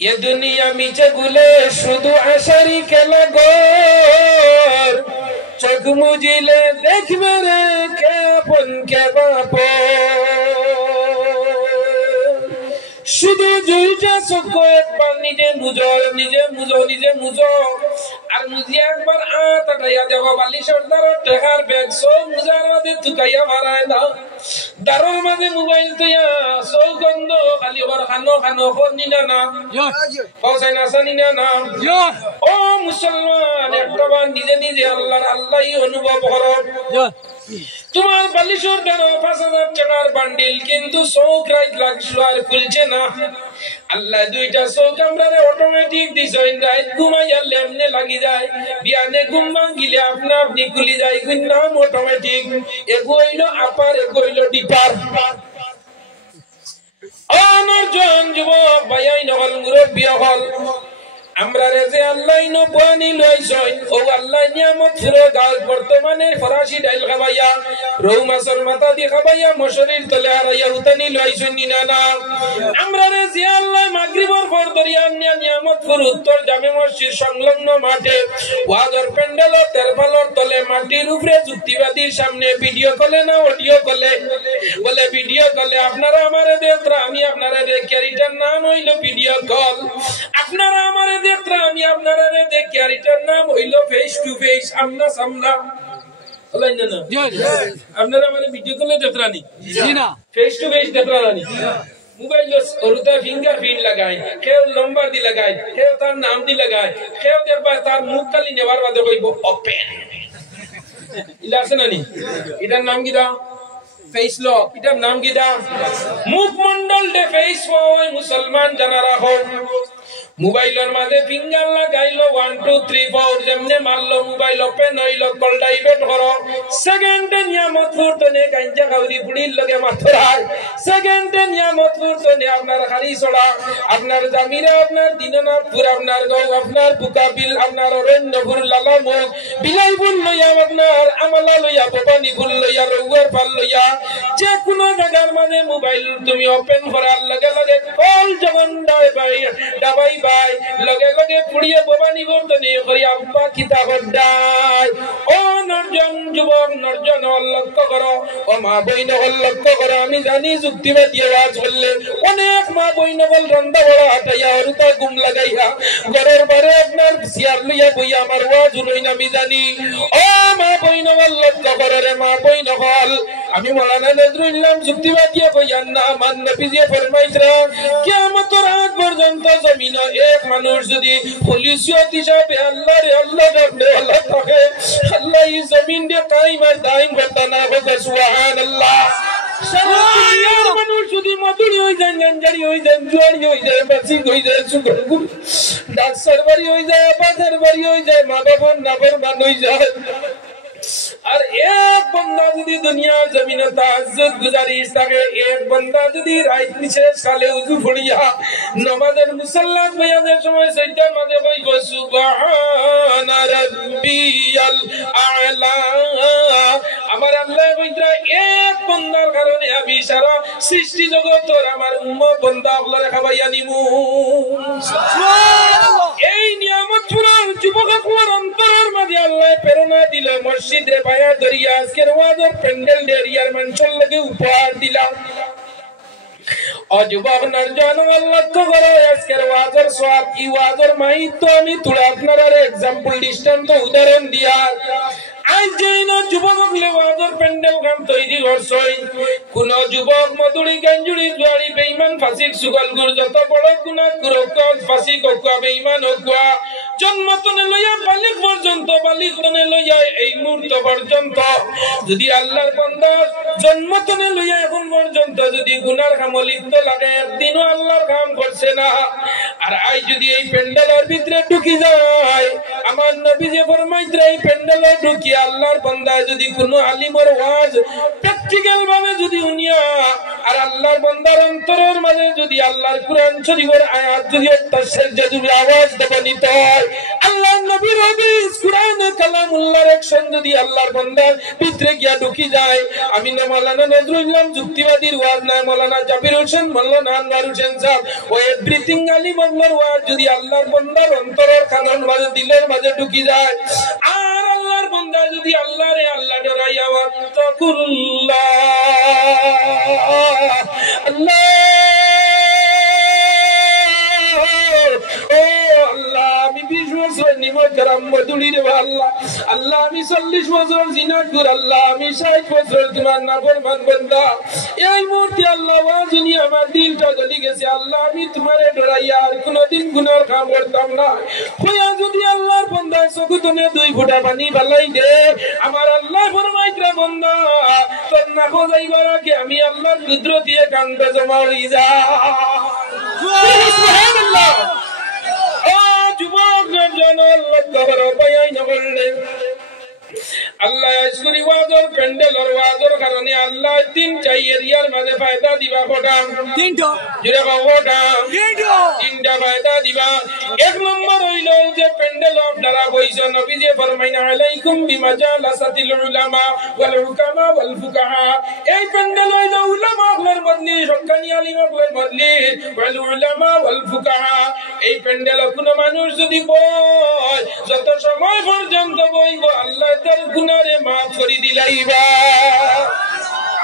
ये दुनिया मीचे गुले शुद्ध आशारी के लगो चक मुझिले देख मेरे के अपन के बापो शुद्ध जुईचा सुको एक बार निजे मुझो আর মুজি একবার আটাইয়া দেব বালি সর্দার টেকার ব্যাগ সো মুজার মাঝে তুকাইয়া মারায় না দারুর মাঝে মোবাইল তুইয়া সৌগন্ধ খালি ওর খানো করনি না কসাই না সানি না ও মুসলমান একবার নিজে আল্লাহই অনুভব করো তোমার বালিশর দেন 5000 টাকার বান্ডিল কিন্তু চৌক রাত লাগছো আর খুলছে না আল্লাহ দুইটা চৌক আমরারে অটোমেটিক দিছেন রাত ঘুমাইয়া লেমনে লাগি যায় বিয়ানে ঘুম ভাঙিলে আপনি খুলি যায় কোন নাম অটোমেটিক এগো হইলো আপার এগো হইলো ডিপার আমার জন যুবক ভাইয়াই নহল মুরব্বী হল আমরা রে যে আল্লাহ ইনো পানি লইছই ও আল্লাহ নিয়ামত পুরো গাল বর্তমানে ফরাসি ডাইল খাবাইয়া রৌ মাছের মাথা দিয়ে খাবাইয়া মশরির তলে হারাইয়া উতানি লইছই না আমরা রে যে আল্লাহ মাগরিবের পর দরিয়া নিয়ামত পুরো উত্তর জামে মসজিদ সংলগ্ন মাঠে ওয়াজর প্যান্ডেল তেরফালর তলে মাটির উপরে যুক্তিবাদীর সামনে ভিডিও কলে না অডিও কলে বলে ভিডিও কলে আপনারা আমারে দেখরা আমি আপনারা দেখি আর এটার নাম হইলো ভিডিও কল আপনারা আমারে আমি আপনারা দেখি আর এটার নাম হইলো ফেস টু ফেস আমনা সামনা বলেন না আপনারা আমারে ভিডিও কলে দেখরানি জি না ফেস টু ফেস দেখরানি মোবাইল ওরুতা ফিঙ্গারপ্রিন্ট লাগায় কেউ নম্বর দি লাগায় কেউ তার নাম দি লাগায় কেউ দেখবা তার মুখ খালি নেবার বাদে কইব ওপেন ইলা আছে নানি এটার নাম কি দাও ফেস লক এটার নাম কি দাও মুখমণ্ডল দে ফেস হয় মুসলমান জানা রাখো মোবাইলের মাঝে ফিঙ্গার লাগাইলো 1 2 3 4 যেমনে মারলো মোবাইল ওপেন হইলো কল ডাইভেট করো সেকেন্ডে নিয়ামত ফুরতনে গাঞ্জা খাউরি পুড়ির লগে মাথরায় সেকেন্ডে নিয়ামত ফুরতনে আপনার খালি ছড়া আপনার জামিরা আপনার দিননাথপুর আপনার গাঁও আপনার বুকাবিল আপনার অরণ্যপুর লালামুখ বিলাইপুর লইয়া আপনার আমলা লইয়া ভবানীপুর লইয়া রৌয়ার পাল লইয়া যে কোনো জায়গার মাঝে মোবাইল তুমি ওপেন করার লগে লগে কল যখন ডাবাই ভাই লগে লগে পুড়িয়ে ভবানী বর্তনে করি আব্বা কিতা হড্ডায় ও নরজন যুবক নরজন লক্ষ্য করো ও মা বইন লক্ষ্য করো আমি জানি যুক্তিবাদী আওয়াজ করলে অনেক মা বইন বল রন্দা বড় হাটাইয়া হরুতা ঘুম লাগাইয়া ঘরের বারে আপনার চেয়ার লইয়া বইয়া আমার ওয়াজ হইল না আমি জানি ও মা বইন লক্ষ্য করো রে মা বইন হল আমি মাওলানা নজরুল ইসলাম যুক্তিবাদী কইয়ান না আমার নবীজি ফরমাইছেন কিয়ামতের আগ পর্যন্ত জমিনে এক মানুষ যদি খলিসিয়ত হিসাবে আল্লাহ রাখবে আল্লাহ থাকে আল্লাহ এই জমিন দিয়ে কায়েম আর দায়েম করতে না হবে সুবহানাল্লাহ সারা দুনিয়ার মানুষ যদি মধুরি হই যায় গঞ্জারি হই যায় জুয়ারি হই যায় বাসি হই যায় সুগর ডাক্তার বাড়ি হই যায় বাজার বাড়ি হই যায় মা বাবার নাফরমান হই যায় আর এক বন্দা যদি দুনিয়ার জমিনে তাহাজ্জুদ গুজারিশ থাকে এক বন্দা যদি রাত নিশেষ কালে উযু পড়িয়া নামাজের মুসাল্লাত বয়ানের সময় সাজদার মাঝে বসব সুবহানা রাব্বিয়াল আ'লা আমার আল্লাহ কইরা এক বন্দার কারণে আমি সারা সৃষ্টি জগতের আমার উম্মত বন্দা আল্লাহরে খাওয়াইয়া নিমু সুবহানাল্লাহ এই নিয়ামত পুরান যুবকদের অন্তরের মাঝে আল্লাহ প্রেরণা দিল মসজিদ রে পায়া দরিয়া আজকের ওয়াজের প্যান্ডেল দেরিয়ার মানুষের লাগে উপহার দিলাম ও যুবক নরজন লক্ষ্য করো আজকের ওয়াজের সওয়াব কি ওয়াজের মাইতো আমি তুলে আপনারা এক্সাম্পল দৃষ্টান্ত উদাহরণ দিয়া আজ যেন যুবক ওয়াজের প্যান্ডেল গান তৈরি করছই কোন যুবক মধুরি গঞ্জুরি জুয়ারি বেঈমান ফাসিক সুগলগুর যত বড় গুনাহ করক ফাসিক ওকা বেঈমান ওকা জন্মতনে লইয়া বালিগ পর্যন্ত বালিগতনে লইয়া এই মুহূর্ত পর্যন্ত যদি আল্লাহর বান্দা জন্মতনে লইয়া এখন পর্যন্ত যদি গুনার কামে লিপ্ত লাগে একদিনও আল্লাহর কাম করছে না আর আই যদি এই প্যান্ডেলের ভিতরে ঢুকি যায় আমার নবী যে ফরমাইছে এই প্যান্ডেলে ঢুকি আল্লাহর বান্দা যদি কোনো আলিমের ওয়াজ প্র্যাকটিক্যাল ভাবে যদি উনিয়া আর আল্লাহর বান্দার অন্তরের মাঝে যদি আল্লাহর কুরআন শরীফের আয়াত যদি তাফসীর যদি আওয়াজ দেবে নিতে হয় আল্লাহর নবীর হাদিস কুরআন কালামুল্লাহর অ্যাকশন যদি আল্লাহর বান্দার ভিতরে গিয়া ঢুকি যায় আমি না মাওলানা নজরুল ইসলাম যুক্তিবাদীর ওয়াজ না মাওলানা জাবির হোসেন মাওলানা আনোয়ার হোসেন সাহেব ও এভরিথিং আলিম আল্লাহর ওয়াজ যদি আল্লাহর বান্দার অন্তরের কানন মাঝে দিলের মাঝে ঢুকি যায় আর আল্লাহর বান্দা যদি আল্লাহরে আল্লাহ ডরাইয়া ওয়াত্তাকুল্লাহ আল্লাহ ও আল্লাহ আমি 20 বছর নিমক গরম মধুলি রে আল্লাহ আল্লাহ আমি 40 বছর জিনা কর আল্লাহ আমি 60 বছর তোমার নাফরমান বান্দা এই মুহূর্তে আল্লাহ ওয়াজনি আমার দিলটা জ্বলি গেছে আল্লাহ আমি তোমারে ডরাইয়া আর কোনদিন গুনার কাম করতাম না কইয়া যদি আল্লাহর বান্দা চকুতনে 2 ফোঁটা পানি বালাই দে আমার আল্লাহ ফরমাইতরা বান্দা তোর না খোঁজাইবার আগে আমি আল্লাহর কুদরত দিয়ে কান্দে জমা হই যা সুবহানাল্লাহ যুবক জন আল্লাহ দরবার পায়াই না বললে আল্লাহ আজকুরি ওয়াজর প্যান্ডেলর ওয়াজর কারণে আল্লাহ 3 এরিয়ার মাঝে ফায়দা দিবা কোটা 3টা জুড়ে কোটা 3টা ফায়দা দিবা এক নম্বর হইল যে প্যান্ডেল আপনারা বইছো নবীজি ফরমাইনা আলাইকুম বিমাজালাসাতিল উলামা ওয়াল হুকামা ওয়াল ফুকাহা এই প্যান্ডেল হইল উলামা গুলোর মজলিস হক্কানি আলিম গুলোর মজলিস ওয়াল উলামা ওয়াল ফুকাহা এই প্যান্ডেল কোন মানুষ যদি বই যত সময় পর্যন্ত বইব আল্লাহ তার গুনারে মাফ করে দিলাইবা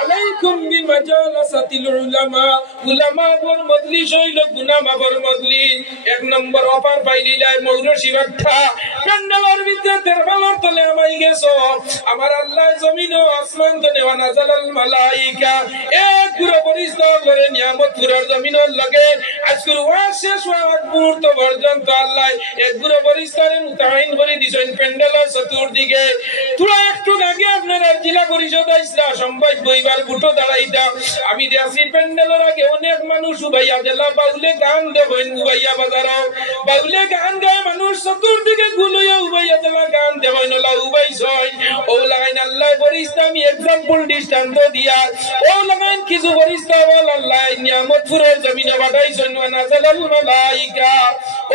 আলাইকুম বিমাজালাসাতিল উলামা উলামা ওর মজলিস হইল গুনাহ মাফের মজলিস এক নম্বর অফার পাইলিলাই মৌরসি বাট্টা প্যান্ডেলের ভিতরে তেরবালর তলে আমাই গেছো আমার আল্লাহ জমিন ও আসমান তনে ওয়া নাযালাল মালাইকা এক পুরো পরিষ্কার করে নিয়ামত পুরোর জমিনের লগে আজকের ওয়াজ শেষ হওয়ার মুহূর্ত পর্যন্ত আল্লাহ এক পুরো পরিষ্কারে মুতাইন করে দিছেন প্যান্ডেলের চতুর্দিকে তোরা একটু আগে আপনারা জেলা পরিষদ আইসলা সম্ভব বইবার গুটো দাঁড়াইতা আমি দেশি প্যান্ডেলের আগে অনেক মানুষ উবাইয়া জেলা বাউলে গান দেবেন উবাইয়া বাজারও বাউলে গান গায় মানুষ চতুর্দিকে গুলইয়া উবাইয়া জেলা গান দেবেন ওলা উবাইছয় ও লাগাইন আল্লাহ ফরিস্তা আমি এক্সাম্পল দৃষ্টান্ত দিয়া ও লাগাইন কিছু ফরিস্তা বল আল্লাহ নিয়ামত পুরোর জমিনে পাঠাইছেন ওয়া নাযালাল মালাইকা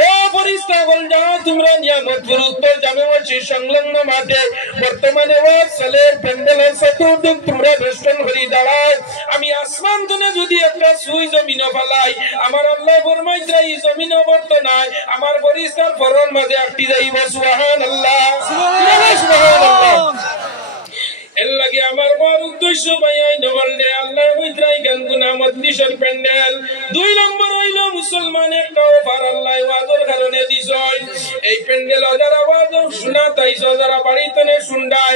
ও ফরিস্তা বল যাও তোমরা নিয়ামত পুর উত্তর জামে মসজিদ সংলগ্ন মাঠে বর্তমানে ওয়াজ সালের প্যান্ডেলের চতুর্দিক তোমরা বেষ্টন করি দাঁড়াও আমি আসমান তুনে যদি একটা সুই জমিনে ফেলাই আমার আল্লাহ ফরমাইছে এই জমিনে বর্ত নাই আমার ফরিস্তার ফরন মাঝে একটি যাইব সুবহানাল্লাহ সুবহানাল্লাহ এর লাগে আমার বড় উদ্দেশ্য ভাইয়াই নবললে আল্লাহ হইতরাই গান গুনাহ মজলিসের প্যান্ডেল 2 নম্বর হইল মুসলমান একটা অফার আল্লাহ ওয়াজের কারণে দিছয় এই প্যান্ডেল যারা ওয়াজ শোনা তাইছো যারা বাড়িতে শুনডাই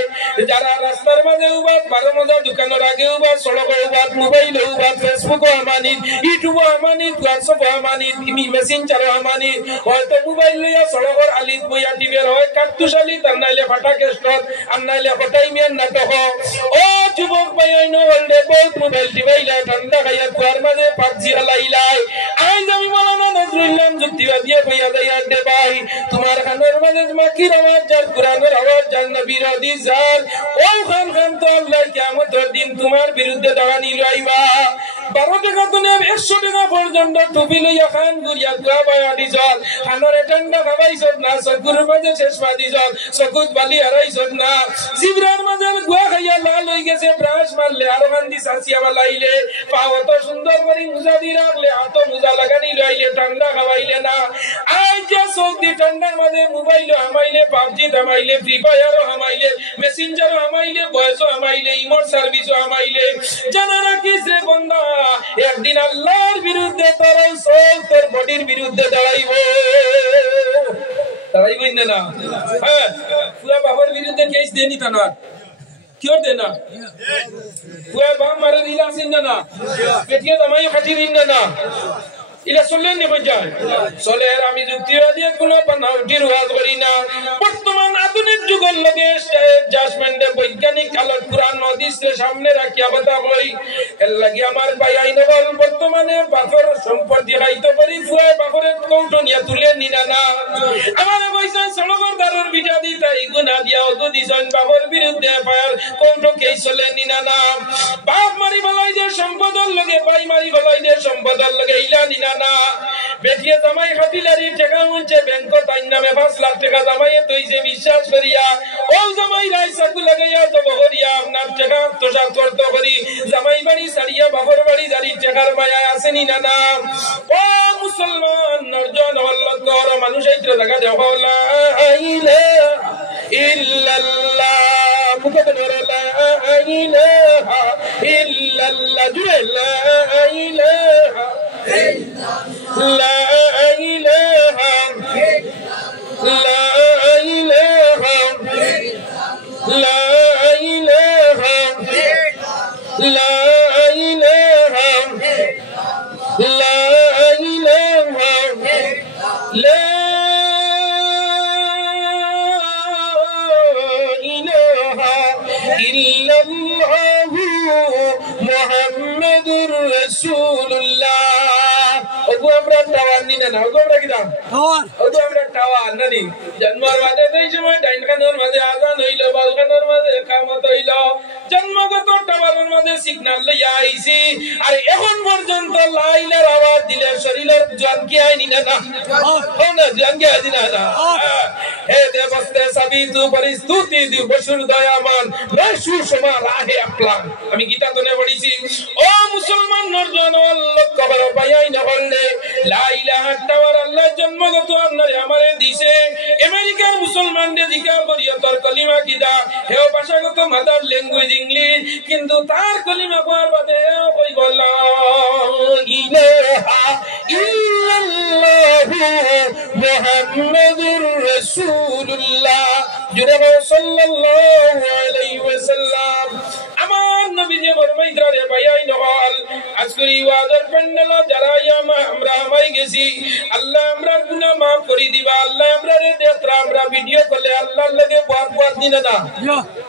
যারা রাস্তার মাঝে উবা 12 মজা দোকানের আগে উবা সড়কে উবা মোবাইলে উবা ফেসবুকে আমানিত ইউটিউবে আমানিত হোয়াটসঅ্যাপে আমানিত মেসেঞ্জারে আমানিত হয়তো মোবাইল লইয়া সড়কের আলিত বইয়া টিভির হয় কাটতুশালি তার নাইলে ফাটা কেস্টত আর নাইলে হটাইমিয়ান নাটক ও যুবক ভাইয়াই নবললে বহুত মোবাইল টিভাইলা ঠান্ডা খাইয়া কুয়ার মাঝে পাবজি হালাইলাই আইজ আমি মাওলানা নজরুল ইসলাম যুক্তিবাদী কইয়া যাইয়া দে ভাই তোমার কানের মাঝে মাকির আওয়াজ যার কুরআনের আওয়াজ যার নবীর হাদিস যার ও খান তো আল্লাহ কিয়ামতের দিন তোমার বিরুদ্ধে দাঁড়ানি লইবা 12 টাকা তো নেব 100 টাকা পর্যন্ত টুপি লইয়া খান গুরিয়া গুয়া বায়া দিছল খানরে ঠান্ডা খাবাইছত না সকুর মাঝে শেষমা দিছল সকুত বালি হারাইছত না জিবরার মাঝে গুয়া খাইয়া লাল হই গেছে ব্রাশ মারলে আর বান্দি সাসিয়া লাইলে পাও তো সুন্দর করে মুজা দি রাখলে হাত মুজা লাগানি লইলে ঠান্ডা খাওয়াইলে না আই যে সৌদি ঠান্ডার মাঝে মোবাইল হামাইলে পাবজি থামাইলে ফ্রি ফায়ার হামাইলে মেসেঞ্জার হামাইলে ভয়েস হামাইলে ইমোট সার্ভিস হামাইলে জানা রাখিস রে বান্দা একদিন আল্লাহর বিরুদ্ধে তোর সোল তোর বডির বিরুদ্ধে দাঁড়াইবো না হ্যাঁ পুরা বাবার বিরুদ্ধে কেস দেনি তা না क्यों देना हुआ बाप मारे दिला सिंह ना बेटिया दमाई खातिर इन ना इला सोलेन ने बजाय सोलेर আমি যুক্তিবাদী কোনো বানাউটির ওয়াজ করি না বর্তমান আধুনিক যুগের লগে জাজমেন্টে বৈজ্ঞানিক আলোর কুরআন হাদিসের সামনে রাখিয়া কথা কই এর লাগি আমার ভাই আইনবল বর্তমানে বাফর সম্পত্তি খাইতে পারি ফুয়া বাফরের কৌটো নিয়া তুলে নিনা না আমার কইছেন সড়কের দারুর বিটা দিতা ইগুনা দিয়া ওগো দিছেন বাফর বিরুদ্ধে ফায়ার কৌটো কেই চলে নিনা না বাপ মারি বলাই যে সম্পদের লগে ভাই মারি বলাই যে সম্পদের লগে ইলা নিনা না বেটিয়ে জামাই খাতিলারি টাকা মুনছে ব্যাংক তাই নামে 5 লাখ টাকা জামাইয়ে তৈছে বিশ্বাস করিয়া ও জামাই রাইসাকু লাগাইয়া জব করিয়া আপনার টাকা তোষা করত করি জামাই বাড়ি ছাড়িয়া বাপর বাড়ি জারি টাকার মায়া আসেনি না না ও মুসলমান নরজন আল্লাহ কর মানুষ এই জায়গা দেখো লা ইলাহা ইল্লাল্লাহ মুকদ্দর লা ইলাহা ইল্লাল্লাহ জুরে লা ইলাহা لا إله لا إله لا إله لا إله لا إله لا إله إلا الله محمد رسول الله ওগো আমরা টাওয়ার নিনা না ওগো আমরা কি দাম টাওয়ার ওগো আমরা টাওয়ার নানি জন্মের মাঝে এই সময় ডাইন কানের মাঝে আযান হইল বাল কানের মাঝে কামত হইল জন্মগত টাওয়ারের মাঝে সিগন্যাল লইয়া আইছি আর এখন পর্যন্ত লাইলের আওয়াজ দিলে শরীরের জান কি আইনি না না ও না জান কি আইনি না না হে দেবস্তে সবই তু পরিস্থিতি দি বশুর দয়ামান রাসূল সমা রাহে আপলান আমি গীতা তনে পড়িছি ও মুসলমান নরজন আল্লাহ কবর পায়াই না বললে লা ইলাহা টাওয়ার আল্লাহ জন্মগত আপনারে আমারে দিছে আমেরিকার মুসলমানদের জিকার করিয়া তোর কলিমা কিদা হেও ভাষাগত মাদার ল্যাঙ্গুয়েজ ইংলিশ কিন্তু তার কলিমা পড়ার বাদে কই বললা ইলাহা ইল্লাল্লাহু মুহাম্মাদুর রাসূলুল্লাহ জুরে সাল্লাল্লাহু আলাইহি ওয়াসাল্লাম আমার নবী যে ফরমাইতরা রে ভাইয়াই নহল আজকের ওয়াজের প্যান্ডেল যারা আমরা হামাই গেছি আল্লাহ আমরার গুনাহ maaf করে দিবা আল্লাহ আমরারে দেখরা আমরা ভিডিও করলে আল্লাহর লাগে বহুত দিনা না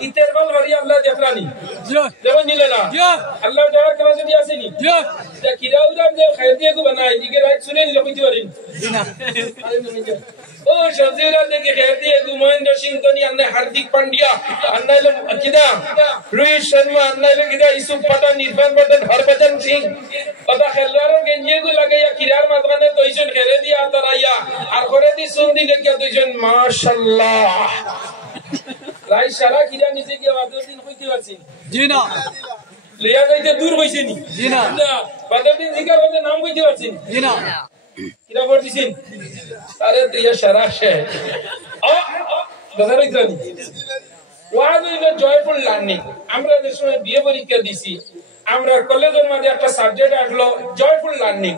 ইতের বল হরি আল্লাহ দেখরানি দেখো নিলে না আল্লাহ যারা কাছে দিয়ে আসেনি যা কিরাউদার যে খাইর দিয়ে গো বানাই দিকে রাত শুনে নিল কইতে পারেন না ও সজিরা দেখে খাইর দিয়ে গো মহেন্দ্র সিং ধোনি আন্না হার্দিক পান্ডিয়া আন্নাইলো কিদা রোহিত শর্মা আন্নাইলো কিদা ইসুফ পাঠান ইরফান পাঠান হরভজন সিং কথা খেলোয়াড়ের গেঞ্জি গো লাগাইয়া কিরার মাঝখানে তৈজন খেরে দিয়া তারাইয়া আর করে দি সুন্দি দেখিয়া তৈজন মাশাআল্লাহ রাই সারা কিরা নিচে গিয়া বাদরদিন কইতে পারছেন জি না লিয়া যাইতে দূর হইছে নি জি না বাদরদিন জিকা বলে নাম কইতে পারছেন জি না কিরা বল দিছেন আরে দিয়া সারা সে দাদা রইতানি ওয়াজ হইলো জয়ফুল লার্নিং আমরা যে সময় বিয়ে পরীক্ষা দিছি আমরা কলেজের মধ্যে একটা সাবজেক্ট আসলো জয়ফুল লার্নিং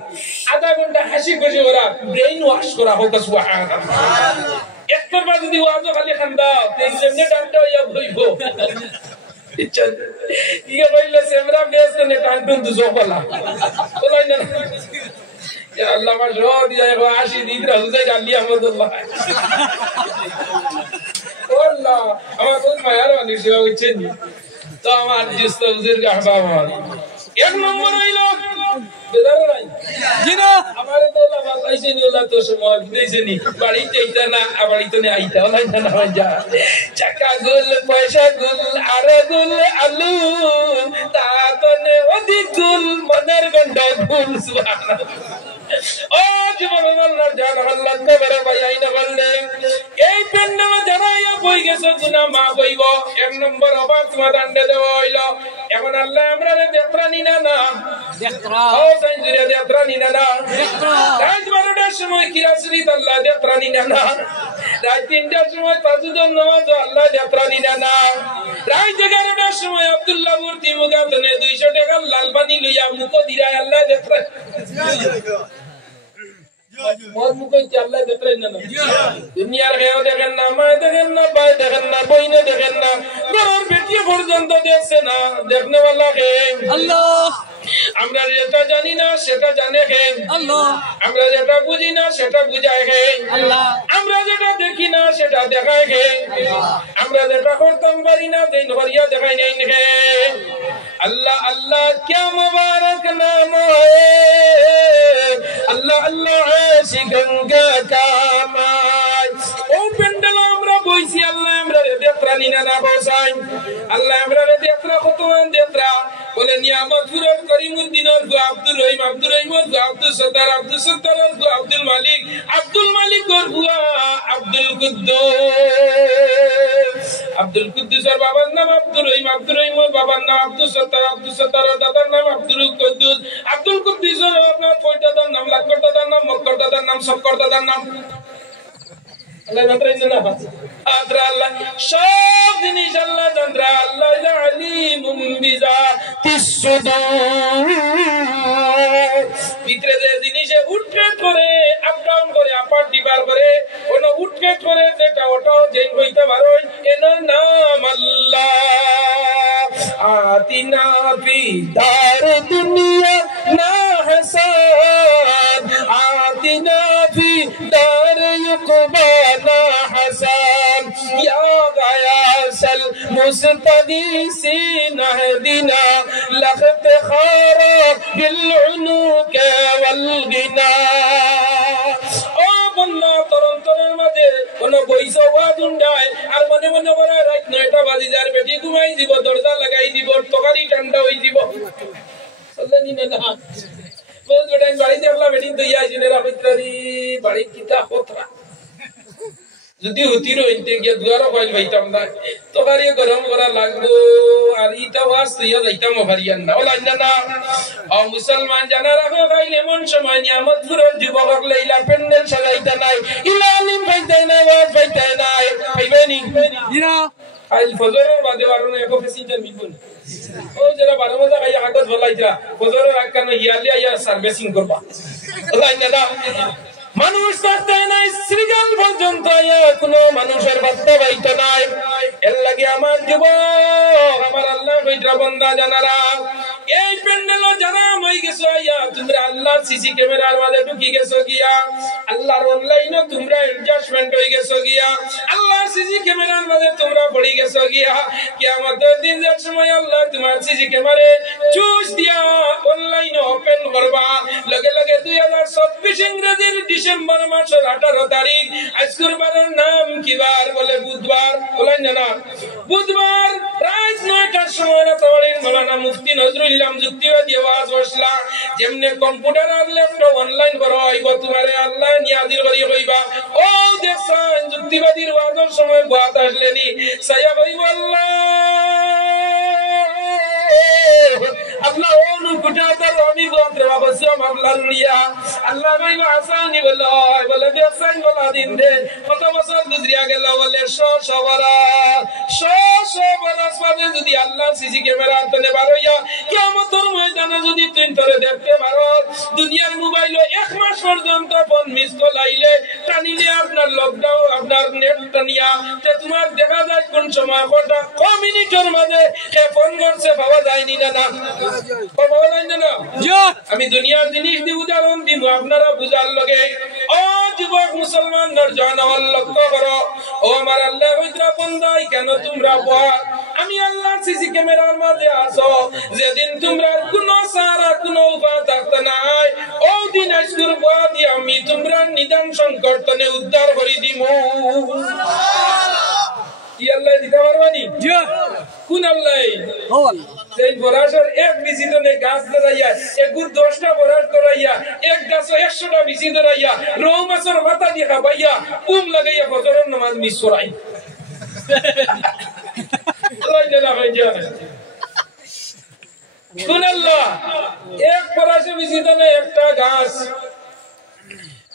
আধা ঘন্টা হাসি খুশি ওরা ব্রেইন ওয়াশ করা হোক সুবহানাল্লাহ একবার বাদ যদি ওয়াজ খালি খান্দা তেমনে ডান্টা হইয়া বইবো চল ইয়া বইলে সেমরা বেসনে টান্টুন দুজো বলা বলাই না ইয়া আল্লাহ মা জোর দিয়া গো আশি দিদরা হুজাইর আলী আহমদুল্লাহ আল্লাহ আমার কোন মায়ার মানুষ হচ্ছে নি তো আমার জিস্ত হুজুর কা আহবাব এক নম্বর হইলো বেদার নাই জিনা আমারে তো আল্লাহ বাতাইছে নি আল্লাহ তো সময় দিয়েছে নি বাড়িতে আইতা না বাড়িতে নে আইতা না না যা চাকা গুল পয়সা গুল আর গুল আলু তা তনে ওদি গুল মনের গন্ড গুল সুবহানাল্লাহ ও জীবন আল্লাহ জান আল্লাহ কবরে ভাই না বললে এই পেন্ডাল যারাইয়া বই গেছে গুনাহ মা বইব এক নম্বর অবাক সমাধান দেব হইলো এখন আল্লাহ আমরারে দেখরানি না না দেখরা ও সাইজুরে দেখরানি না না দেখরা রাত 12টার সময় কিরাসরিত আল্লাহ দেখরানি না না রাত 3টার সময় তাজুদের নামাজ আল্লাহ দেখরানি না না রাত 11টার সময় আব্দুল্লাহ মূর্তি মুগাতনে 200 টাকা লাল পানি লইয়া মুখ দিরা আল্লাহ দেখরানি মদ মুখে আল্লাহ দেখরেন না দুনিয়ার খেয়েও দেখেন না মা দেখেন না ভাই দেখেন না বইনে দেখেন না ঘরের বেটিয়ে পর্যন্ত দেখছে না দেখনে वाला কে আল্লাহ আমরা যেটা জানি না সেটা জানে কে আল্লাহ আমরা যেটা বুঝি না সেটা বুঝায় কে আল্লাহ আমরা যেটা দেখি না সেটা দেখায় কে আল্লাহ আমরা যেটা করতাম পারি না দেন হরিয়া দেখায় নাই কে अल्लाह अल्लाह क्या मुबारक नाम है अल्लाह अल्लाह ऐसी गंगा का माय ओ पेंडल আমরা বইছি আল্লাহ আমরা দেখরানি না না পৌঁছাই আল্লাহ আমরা দেখরা কতমান দেখরা বলে নিয়ামত ফুরত করিমউদ্দিনের গো আব্দুর রহিমর গো আব্দুল সত্তারের গো আব্দুল মালিকর গো আব্দুল কুদ্দুসের বাবার নাম আব্দুর রহিমর বাবার নাম আব্দুল সত্তারের দাদার নাম আব্দুল কুদ্দুসের আপনার ফয়দাদার নাম লাকর দাদার নাম মক্কর দাদার নাম সক্কর দাদার নাম আল্লাহ মাত্রাইছে না আল্লাহ সব জিনিস আল্লাহ জানরা আল্লাহ আলিমুম বিজাতিস সুদূর ভিতরে যে জিনিসে উঠকে করে আপ ডাউন করে আপার ডিপার করে কোন উঠকে করে যেটা ওটাও যেই হইতে পারো এর নাম আল্লাহ আতিনা ফি দার দুনিয়া না হাসান আতিনা ফি দার ইউকবা না হাসান ইয়া গায়াসাল মুস্তাগীসিন আহদিনা লাখতখার বিল উনুক ওয়াল গিনা ও বন্না তরুণের মাঝে কোন বইসা ওয়াজ উন্ডায় আর মনে মনে বড় রাত 9টা বাজি যার বেটি ঘুমাই দিব দরজা লাগাই দিব তকারি ঠান্ডা হই দিব চলনি না বহুত বেটাই বাড়ি দেখলা বেটি দইয়া জিনেরা ভিতরি বাড়ি কিতা খতরা যদি হতির হইতে গিয়ে দুয়ারও কইল ভাইতাম না তকারি গরম করা লাগবো আর ইটা ওয়াজ তুইয়া যাইতাম ভারিয়ান না ওলা না ও মুসলমান জানা রাখো ভাই এমন সময় নিয়ামত ফুরল যুবক লাইলা পেন্ডেল সাজাইতা নাই ইলালিম ভাইতাই নাই ওয়াজ ভাইতাই নাই ভাইবেনি জিনা আইল ফজরের বাদে বারনে এক ফেসিটার মিলবো ও যারা 12 বাজে গায় কাগজ বলাইতা ফজরের আকানো ইয়ালি আইয়া সার্ভিসিং করবা ওলা না মানুষ থাকতে নাই সৃজন পর্যন্ত কোনো মানুষের বাচ্চা বাইতে নাই এর লাগে আমার যুবক আমার আল্লাহ কইরা বান্দা জানারা এই পেন্ডেলও যারা মই গেছো আইয়া তোমরা আল্লাহর সিসি ক্যামেরার মাঝে ঢুকি গেছো গিয়া আল্লাহর অনলাইনে তোমরা অ্যাডজাস্টমেন্ট হই গেছো গিয়া আল্লাহর সিসি ক্যামেরার মাঝে তোমরা পড়ি গেছো গিয়া কিয়ামতের দিন যার সময় আল্লাহ তোমার সিসি ক্যামেরা চুজ দিয়া অনলাইনে ওপেন করবা লগে লগে 2026 ইংরেজির ডিসেম্বর মাসের 18 তারিখ আজকের বারের নাম কি বার বলে বুধবার বলেন না বুধবার রাত 9টার সময় রাতাবাড়ির মাওলানা মুফতি নজরুল ইসলাম যুক্তিবাদী আওয়াজ বসলা যেমনে কম্পিউটার আর ল্যাপটপ অনলাইন করো আইব তোমারে আল্লাহ নিয়াজির করি কইবা ও দেখছেন যুক্তিবাদীর ওয়াজের সময় বাত আসলেনি সায়া কইব আল্লাহ আল্লাহ ওনু কুটাদার আমি গোত্র বাবসম আল্লাহর লিয়া আল্লাহ ভাই আসানি বলে দেখছেন বলা দিন দে কত বছর গুজরিয়া গেল বলে 100 বরস বাদে যদি আল্লাহ সিসি ক্যামেরা আনতে পারোয়া কিয়ামতের ময়দানে যদি তুই তোরে দেখতে পারো দুনিয়ার মোবাইলে 1 মাস পর্যন্ত ফোন মিস কল আইলে টানিলে আপনার লকডাউন আপনার নেট টানিয়া তে তোমার দেখা যায় কোন সময় কটা মিনিটের মধ্যে কে ফোন করছে পাওয়া যায়নি না পাওয়া যায় না আমি দুনিয়ার জিনিস দি উদাহরণ দিব আপনারা বুঝার লগে ও যুবক মুসলমান নরজান আমার লক্ষ্য করো ও আমার আল্লাহ হইরা বন্দাই কেন তোমরা বল আমি আল্লাহর সিসি ক্যামেরার মাঝে আছো যেদিন তোমরা কোনো সারা কোনো উপায় থাকতে নাই ওই দিন আজকের বাদ আমি তোমরা নিদান সংকটনে উদ্ধার করে দিব কি আল্লাহ দিতে পারবানি কোন আল্লাহ সেই বরাসর এক বিচিতনে গাছ ধরাইয়া এক গুড় 10টা বরাস ধরাইয়া এক গাছ 100টা বিচি ধরাইয়া রৌ মাছের মাথা দিয়ে খাবাইয়া লাগাইয়া ফজরের নামাজ মিস করাই কোন আল্লাহ এক বরাসে বিচিতনে একটা গাছ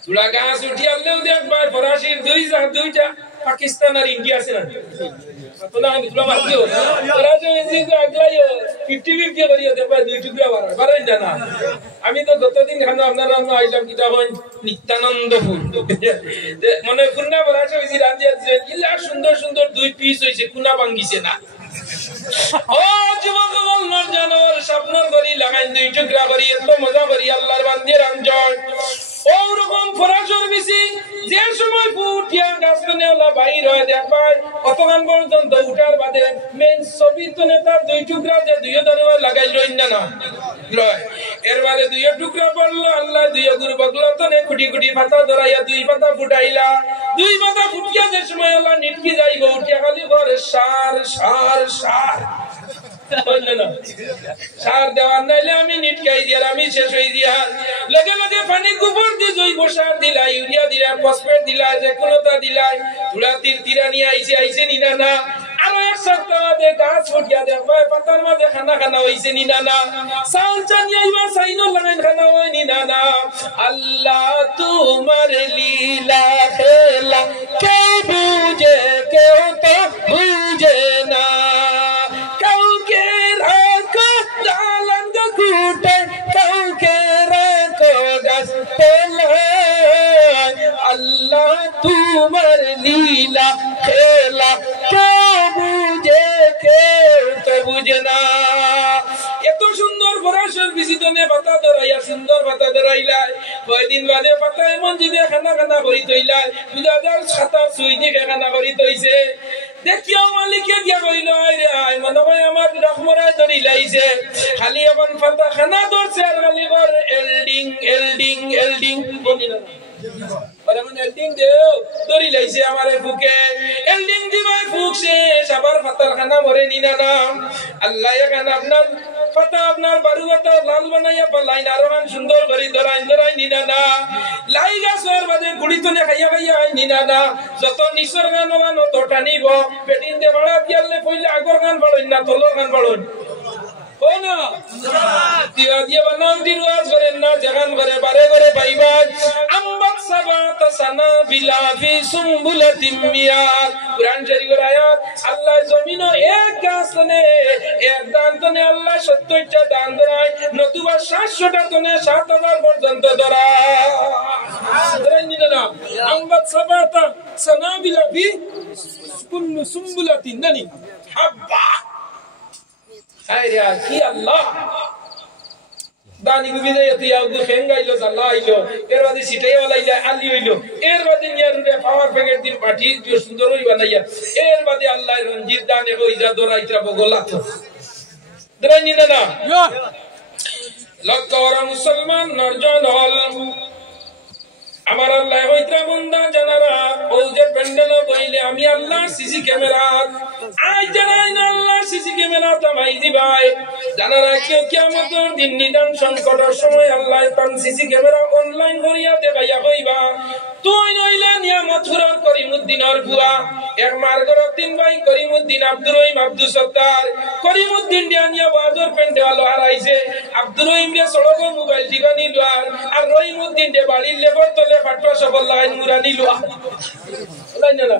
তুলা গাছ উঠি আনলেও দেখবার ফরাসির দুইটা পাকিস্তান আর ইন্ডিয়া আছে না তোলা আমি তুলা মারছিও ওরা যে এসে আগলাইও 50-50 করিয়া দেখবা দুই টুকরা বাড়াই জানা আমি তো গতদিন খানো আপনারা আইলাম কিতাব নিত্যানন্দপুর মনে খুলনা বরাসে বেশি রাঁধিয়া দিয়েছে ইলা সুন্দর সুন্দর দুই পিস হইছে খুনা ভাঙ্গিছে না ও যুবক আল্লাহর জানোয়ার স্বপ্নর করি লাগাই দুই টুকরা করি এত মজা করি আল্লাহর বান্দে রাঞ্জন ওরকম ফরাসর বেশি যে সময় ফুটিয়া গাছতনে বাইর হয়ে দেখবাই অতক্ষণ পর্যন্ত উঠার বাদে মেন ছবি তনে তার দুই টুকরা যে দুই দাঁড়িয়ে লাগাই লইন না লয় এর বাদে দুই টুকরা পড়লো আল্লাহ দুই গুরু বগলো তনে খুঁটি খুঁটি পাতা ধরাইয়া দুই পাতা ফুটাইলা দুই মাথা ফুটিয়া যে সময় আল্লাহ নিটকি যাইব উঠিয়া খালি ঘরে সার সার সার সার দেওয়ার নাইলে আমি নিটকাই দিয়া আমি শেষ হয়ে দিয়া লগে লগে পানি গোবর দিয়ে জৈব সার দিলা ইউরিয়া দিলা ফসফেট দিলা যে কোনটা দিলা তুলা তিরা নিয়ে আইছে নিনা না আরো এক সপ্তাহ বাদে গাছ ফুটিয়া দেখবা পাতার মাঝে খানা খানা হইছে নিনা না চাউল চানি আইবা চাইনো লাগাইন খানা হয় নিনা না আল্লাহ তোমার লীলা খেলা কেউ বুঝে কেউ তো বুঝে না কাউকে রাখো দালান গুটে কাউকে রাখো গাছ তলায় আল্লাহ তোমার লীলা খেলা কেউ বুঝে কেউ তো বুঝে না এত সুন্দর ফরাসের বিচিতনে পাতা ধরাইয়া সুন্দর পাতা ধরাইলাই কয়দিন বাদে পাতা এমন যদি খানা খানা করি তৈলাই 2007 সুই দিয়ে খানা করি তৈছে দেখিও মালিকে দিয়া কইল আরে আয় মনে হয় আমার রহমরায় ধরি লাইছে খালি এখন পাতা খানা ধরছে আর খালি কর এলডিং এলডিং এলডিং বলিনা পরমান এলডিং দেও ধরি লাইছে আমারে ফুকে এলডিং দিবাই ফুকছে সবার পাতার খানা মরে নিনা না আল্লাহ এখন আপনার পাতা আপনার বারুয়াটা লাল বানাইয়া পালাইন আর মান সুন্দর করে ধরাই নিনা না লাই গাছর বাদে গুড়িতনে খাইয়া খাইয়া নিনা না যত নিসর গান গান তো টানিব পেটিন দে বাড়া দিয়ালে কইলে আগর গান বাড়ন না তলর গান বাড়ন ও না দিয়া দিয়া বানাম দিরওয়াজ করেন না জাগান করে বারে করে পাইবা আম্বাত সাবাত সানা বিলা ফি সুম্বুলাতিম মিয়াত কুরআন শরীফের আয়াত আল্লাহ জমিনো এক গাছ তনে এক দান তনে আল্লাহ 70টা দান দেয় নতুবা 700টা তনে 7000 পর্যন্ত ধরাই নিনা না আম্বাত সাবাত সানা বিলা ফি সুম্বুলাতিন নানি হাব্বা আইয়া কি আল্লাহ দানি গুবিদে ইয়া গু খেঙ্গাইলো জাল্লা আইলো এর বাদে সিটাই ওলাইলা আলি হইলো এর বাদে নিয়ারুরে পাওয়ার প্যাকেট দিন পাঠি যে সুন্দর হই বানাইয়া এর বাদে আল্লাহ রঞ্জিত দানে কইজা দরাইত্রা বগলাত দরাই নিনা না লক্ষ ওরা মুসলমান নরজন হল আমার আল্লাহ হইত্রা বন্দা জানারা ও যে প্যান্ডেল বইলে আমি আল্লাহ সিসি ক্যামেরা আই জানাই না আল্লাহ সিসি ক্যামেরা তামাই দিবাই জানারা কেউ কিয়ামতের দিন নিদান সংকটের সময় আল্লাহ তান সিসি ক্যামেরা অনলাইন করিয়া দেবাইয়া কইবা তুই নইলে নিয়ামত ফুরার করিমউদ্দিনের বুয়া এক মার্গর দিন ভাই করিমউদ্দিন আব্দুর রহিম আব্দুল সত্তার করিমউদ্দিন ডিয়ানিয়া ওয়াজর পেন্ডেল হারাইছে আব্দুর রহিম রে সড়ক মোবাইল ঠিকানি লওয়ার আর রহিমউদ্দিন দে বাড়ির লেবর তলে ফাটবা সবল লাইন মুরানি লওয়া লাইন না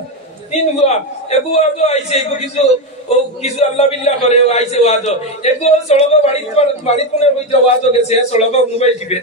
তিন বুয়া এগুয়া তো আইছে এগু কিছু আল্লাহ বিল্লাহ করে আইছে ওয়াজ এগু সড়ক বাড়ি কোনে কইতে ওয়াজ গেছে সড়ক মোবাইল টিপে